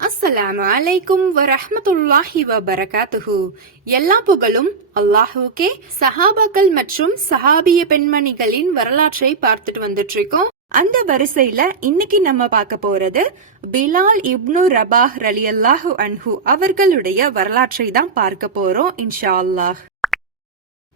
அஸ்ஸலாமு அலைக்கும் வரஹமத்துல்லாஹி வபரகாத்துஹு. எல்லா புகழும் அல்லாஹுக்கே சஹாபாக்கள் மற்றும் சஹாபிய பெண்மணிகளின் வரலாற்றை பார்த்துட்டு வந்துட்டு இருக்கோம் அந்த வரிசையில இன்னைக்கு நம்ம பார்க்க போறது பிலால் இப்னு ரபாஹ் ரலியல்லாஹு அன்ஹு அவர்களுடைய வரலாற்றை தான் பார்க்க போறோம் இன்ஷா அல்லாஹ்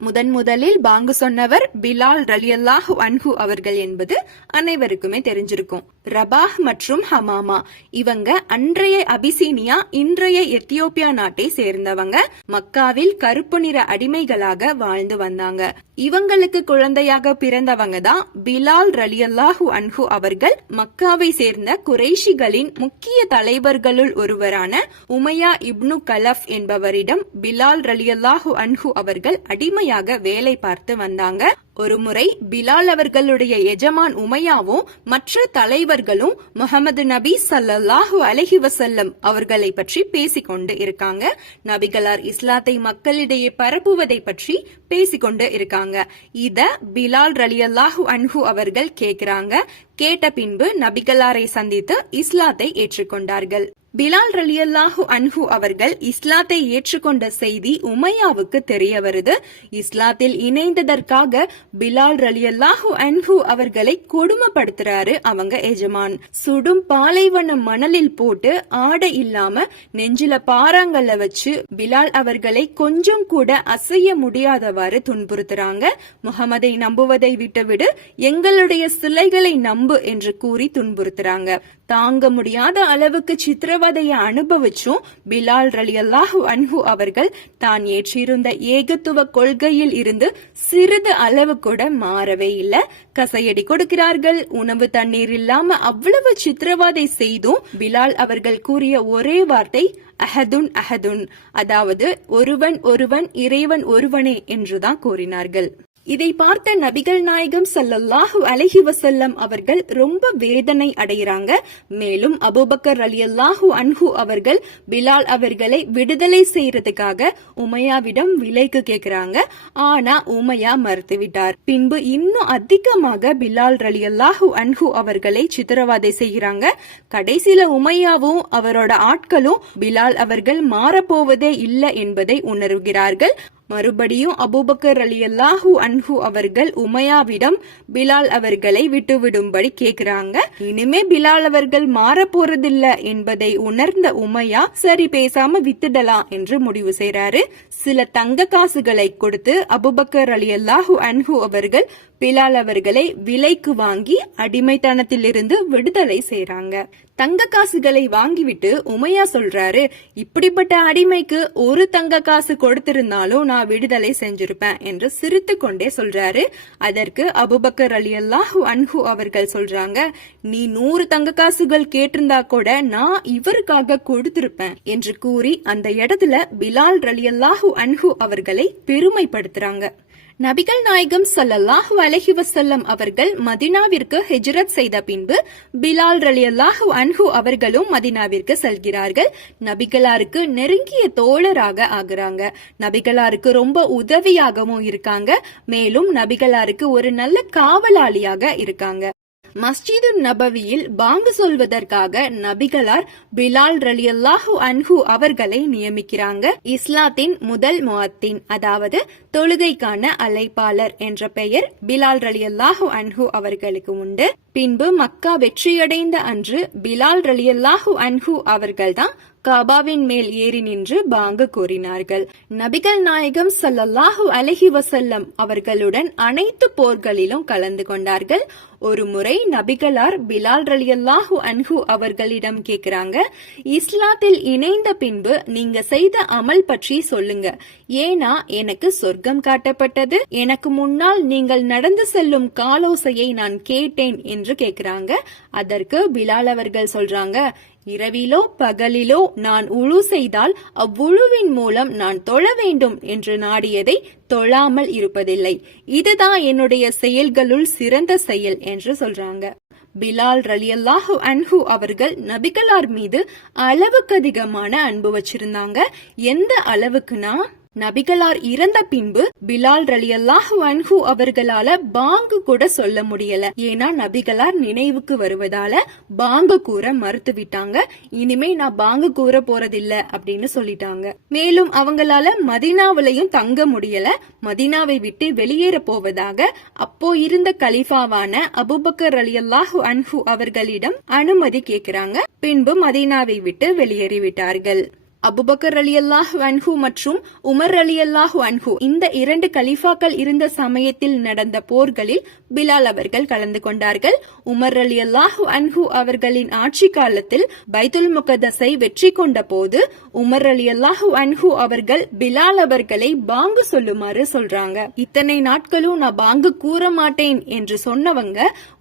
முதன் முதலில் பாங்கு சொன்னவர் பிலால் ரலியல்லாஹு அன்ஹு அவர்கள் என்பது அனைவருக்குமே தெரிஞ்சிருக்கும். ரபாஹ் மற்றும் ஹமாமா. இவங்க அன்றைய அபிசீனியா இன்றைய எத்தியோப்பியா நாட்டை சேர்ந்தவங்க. மக்காவில் கருப்பு நிற அடிமைகளாக வாழ்ந்து வந்தாங்க. இவங்களுக்கு குழந்தையாக பிறந்தவங்க தான் பிலால் ரலியல்லாஹு அன்ஹு அவர்கள். மக்காவை சேர்ந்த குறைஷிகளின் முக்கிய தலைவர்களுள் ஒருவரான உமையா இப்னு கலஃப் என்பவரிடம் பிலால் ரலியல்லாஹு அன்ஹு அவர்கள் அடிமையாக வேலை பார்த்து வந்தாங்க. ஒருமுறை பிலால் அவர்களுடைய எஜமான் உமையாவும் மற்ற தலைவர்களும் முகமது நபி ஸல்லல்லாஹு அலஹி வசல்லம் அவர்களை பற்றி பேசிக்கொண்டு இருக்காங்க. நபிகளார் இஸ்லாத்தை மக்களிடையே பரப்புவதை பற்றி பேசிக்கொண்டு இருக்காங்க. இத பிலால் ரலியல்லாஹு அன்ஹு அவர்கள் கேட்கிறாங்க கேட்ட பின்பு நபிகளாரை சந்தித்து இஸ்லாத்தை ஏற்றுக்கொண்டார்கள். பிலால் ரலியல்லாஹு அன்ஹு அவர்கள் இஸ்லாத்தை ஏற்றுக்கொண்ட செய்தி உமையாவுக்கு தெரிய வருது. இஸ்லாத்தில் இணைந்ததற்காக பிலால் ரலியல்லாஹு அன்ஹு அவர்களை கொடுமைப்படுத்துறாரு அவங்க எஜமான். சுடும் பாலைவன மணலில் போட்டு ஆடை இல்லாம நெஞ்சில பாறாங்கல்ல வச்சு பிலால் அவர்களை கொஞ்சம் கூட அசைய முடியாதவாறு துன்புறுத்துறாங்க. முகமதை நம்புவதை விட்டுவிடு எங்களுடைய சிலைகளை நம்பு என்று கூறி துன்புறுத்துறாங்க. தாங்க முடியாத அளவுக்கு சித்திர சித்திரவதையை அனுபவிச்சும் பிலால் ரலியல்லாஹு அன்ஹு அவர்கள் தான் ஏற்றிருந்த ஏகத்துவ கொள்கையில் இருந்து சிறிது அளவு கூட மாறவே இல்லை. கசையடி கொடுக்கிறார்கள். உணவு தண்ணீர் இல்லாம அவ்வளவு சித்திரவதை செய்தும் பிலால் அவர்கள் கூறிய ஒரே வார்த்தை அஹதுன் அஹதுன். அதாவது ஒருவன் ஒருவன் இறைவன் ஒருவனே என்றுதான் கூறினார்கள். இதை பார்த்த நபிகள் நாயகம் சல்லல்லாஹு அலஹி வசல்லம் அவர்கள் ரொம்ப வேதனை அடைகிறாங்க. மேலும் அபூபக்கர் ரலியல்லாஹு அன்ஹு அவர்கள் பிலால் அவர்களை விடுதலை செய்யறதுக்காக உமையாவிடம் விலைக்கு கேக்குறாங்க. ஆனா உமையா மறுத்துவிட்டார். பின்பு இன்னும் அதிகமாக பிலால் ரலியல்லாஹு அன்ஹு அவர்களை சித்திரவதை செய்கிறாங்க. கடைசியில உமையாவும் அவரோட ஆட்களும் பிலால் அவர்கள் மாறப்போவதே இல்லை என்பதை உணர்கிறார்கள். மறுபடியும் அபூபக்கர் அலி அல்லாஹூ அன்ஹு அவர்கள் உமையாவிடம் பிலால் அவர்களை விட்டுவிடும்படி கேக்குறாங்க. இனிமே பிலால் அவர்கள் மாற போறதில்ல என்பதை உணர்ந்த உமையா சரி பேசாம வித்துடலாம் என்று முடிவு செய்றாரு. சில தங்க காசுகளை கொடுத்து அபுபக்கர் அலி அல்லாஹூ அன்ஹு அவர்கள் பிலால் அவர்களை விலைக்கு வாங்கி அடிமைத்தனத்திலிருந்து விடுதலை செய்றாங்க. தங்க காசுகளை வாங்கிவிட்டு உமையா சொல்றாரு இப்படிப்பட்ட அடிமைக்கு ஒரு தங்க காசு கொடுத்திருந்தாலும் நான் நான் விடுதலை செஞ்சிருப்பேன் என்று சிரித்து கொண்டே சொல்றாரு. அதற்கு அபுபக்கர் அலி அல்லாஹு அன்ஹு அவர்கள் சொல்றாங்க நீ நூறு தங்க காசுகள் கேட்டிருந்தா கூட நான் இவருக்காக கொடுத்திருப்பேன் என்று கூறி அந்த இடத்துல பிலால் அலி அல்லாஹு அன்ஹு அவர்களை பெருமைப்படுத்துறாங்க. நபிகள் நாயகம் ஸல்லல்லாஹு அலஹி வசல்லம் அவர்கள் மதினாவிற்கு ஹிஜ்ரத் செய்த பின்பு பிலால் ரலியல்லாஹு அன்ஹு அவர்களும் மதினாவிற்கு செல்கிறார்கள். நபிகளாருக்கு நெருங்கிய தோழராக ஆகிறாங்க. நபிகளாருக்கு ரொம்ப உதவியாகவும் இருக்காங்க. மேலும் நபிகளாருக்கு ஒரு நல்ல காவலாளியாக இருக்காங்க. மஸ்ஜிது நபவியில் பாங்கு சொல்வதற்காக நபிகளார் பிலால் ரலியல்லாஹு அன்ஹு அவர்களை நியமிக்கிறாங்க. இஸ்லாத்தின் முதல் முகத்தின் அதாவது தொழுகைக்கான அழைப்பாளர் என்ற பெயர் பிலால் ரலியல்லாஹு அன்ஹு அவர்களுக்கு உண்டு. பின்பு மக்கா வெற்றியடைந்த அன்று பிலால் ரலியல்லாஹு அன்ஹு அவர்கள்தான் காபாவின் மேல் ஏறி நின்று பாங்கு கூறினார்கள். நபிகள் நாயகம் சல்லல்லாஹு அலஹி வசல்லம் அவர்களுடன் அனைத்து போர்களிலும் கலந்து கொண்டார்கள். ஒரு முறை நபிகளார் பிலால் ரலியல்லாஹு அன்ஹு அவர்களிடம் கேக்குறாங்க இஸ்லாத்தில் இணைந்த பின்பு நீங்க செய்த அமல் பற்றி சொல்லுங்க. ஏனா எனக்கு சொர்க்கம் காட்டப்பட்டது. எனக்கு முன்னால் நீங்கள் நடந்து செல்லும் காலோசையை நான் கேட்டேன் என்று கேக்குறாங்க அதற்கு பிலால் அவர்கள் சொல்றாங்க இரவிலோ பகலிலோ நான் உழு செய்தால் அவ்வுழுவின் மூலம் நான் தொழ வேண்டும் என்று நாடியதை தொழாமல் இருப்பதில்லை. இதுதான் என்னுடைய செயல்களுள் சிறந்த செயல் என்று சொல்றாங்க. பிலால் ரலியல்லாஹு அன்ஹு அவர்கள் நபிகளார் மீது அளவுக்கு அதிகமான அன்பு வச்சிருந்தாங்க. எந்த அளவுக்குனா? நபிகளார் இறந்த பின்பு பிலால் ரலியல்லாஹு அன்ஹு அவர்களால பாங்கு கூட சொல்ல முடியல. ஏன்னா நபிகளார் நினைவுக்கு வருவதால பாங்கு கூற மறுத்து விட்டாங்க. இனிமே நான் பாங்கு கூற போறதில்ல அப்படின்னு சொல்லிட்டாங்க. மேலும் அவங்களால மதினாவிலையும் தங்க முடியல. மதினாவை விட்டு வெளியேற போவதாக அப்போ இருந்த கலிஃபாவான அபுபக்கர் ரலியல்லாஹு அன்ஹு அவர்களிடம் அனுமதி கேட்கிறாங்க பின்பு மதீனாவை விட்டு வெளியேறிவிட்டார்கள். அபுபக்கர் அலி அல்லாஹ் அன்ஹு மற்றும் உமர் அலி அல்லாஹ் அன்ஹு இந்த இரண்டு கலீஃபாக்கள் இருந்த சமயத்தில் நடந்த போர்களில் பிலால் அவர்கள் கலந்து கொண்டார்கள். உமர் அலி அல்லாஹு அன்ஹு அவர்களின் ஆட்சி காலத்தில் பைத்துல் முகதஸை வெற்றி கொண்ட போது உமர் அலி அல்லாஹு அன்ஹு அவர்கள் பிலால் அவர்களை பாங்கு சொல்லுமாறு சொல்றாங்க. இத்தனை நாட்களும் நான் பாங்கு கூற மாட்டேன் என்று சொன்னவங்க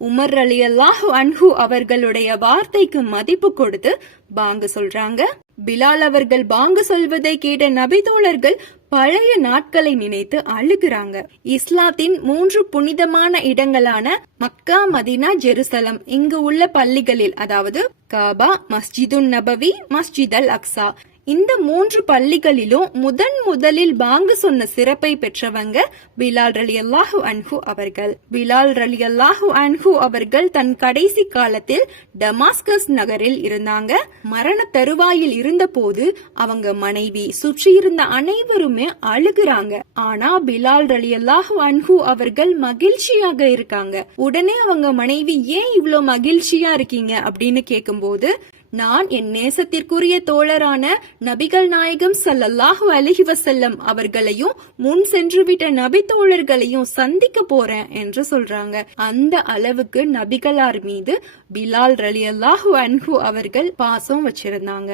உமர் அலி அல்லாஹு அன்ஹு அவர்களுடைய வார்த்தைக்கு மதிப்பு கொடுத்து பாங்கு சொல்றாங்க. பிலால் அவர்கள் பாங்கு சொல்வதை கேட்ட நபிதோழர்கள் பழைய நாட்களை நினைத்து அழுகிறாங்க. இஸ்லாத்தின் மூன்று புனிதமான இடங்களான மக்கா மதினா ஜெருசலம் இங்கு உள்ள பள்ளிகளில் அதாவது காபா மஸ்ஜிதுன் நபவி மஸ்ஜித் அல் அக்ஸா இந்த மூன்று பள்ளிகளிலும் முதன் முதலில் பாங்கு சொன்ன சிறப்பை பெற்றவங்க பிலால் ரலி அல்லாஹு அன்ஹு அவர்கள். பிலால் ரலி அல்லாஹு அன்ஹு அவர்கள் தன் கடைசி காலத்தில் டமாஸ்கஸ் நகரில் இருந்தாங்க. மரண தருவாயில் இருந்தபோது அவங்க மனைவி சுற்றி இருந்த அனைவருமே அழுகுறாங்க. ஆனா பிலால் ரலி அல்லாஹு அன்ஹு அவர்கள் மகிழ்ச்சியாக இருக்காங்க. உடனே அவங்க மனைவி ஏன் இவ்வளவு மகிழ்ச்சியா இருக்கீங்க? அப்படின்னு கேக்கும்போது நான் என் நேசத்திற்குரிய தோழரான நபிகள் நாயகம் சல்லல்லாஹு அலஹி வசல்லம் அவர்களையும் முன் சென்றுவிட்ட நபி தோழர்களையும் சந்திக்க போறேன் என்று சொல்றாங்க. அந்த அளவுக்கு நபிகளார் மீது பிலால் ரலியல்லாஹு அன்ஹு அவர்கள் பாசம் வச்சிருந்தாங்க.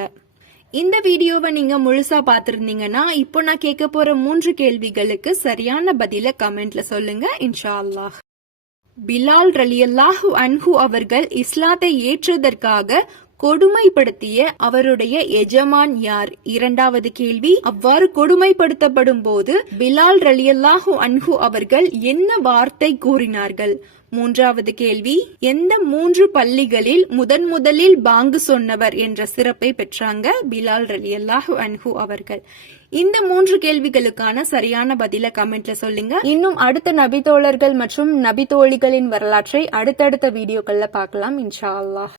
இந்த வீடியோவை நீங்க முழுசா பாத்திருந்தீங்கன்னா இப்போ நான் கேட்க போற மூன்று கேள்விகளுக்கு சரியான பதில கமெண்ட்ல சொல்லுங்க இன்ஷா அல்லாஹ் பிலால் ரலியல்லாஹு அன்ஹு அவர்கள் இஸ்லாத்தை ஏற்றதற்காக கொடுமைப்படுத்திய அவருடைய எஜமான் யார்? இரண்டாவது கேள்வி. அவ்வாறு கொடுமைப்படுத்தப்படும் போது பிலால் ரலியல்லாஹு அன்ஹு அவர்கள் என்ன வார்த்தை கூறினார்கள்? மூன்றாவது கேள்வி. எந்த மூன்று பள்ளிகளில் முதன் முதலில் பாங்கு சொன்னவர் என்ற சிறப்பை பெற்றாங்க பிலால் ரலியல்லாஹு அன்ஹு அவர்கள்? இந்த மூன்று கேள்விகளுக்கான சரியான பதில கமெண்ட்ல சொல்லுங்க. இன்னும் அடுத்த நபித்தோழர்கள் மற்றும் நபித்தோழிகளின் வரலாற்றை அடுத்தடுத்த வீடியோக்கள்ல பார்க்கலாம் இன்ஷா அல்லாஹ்.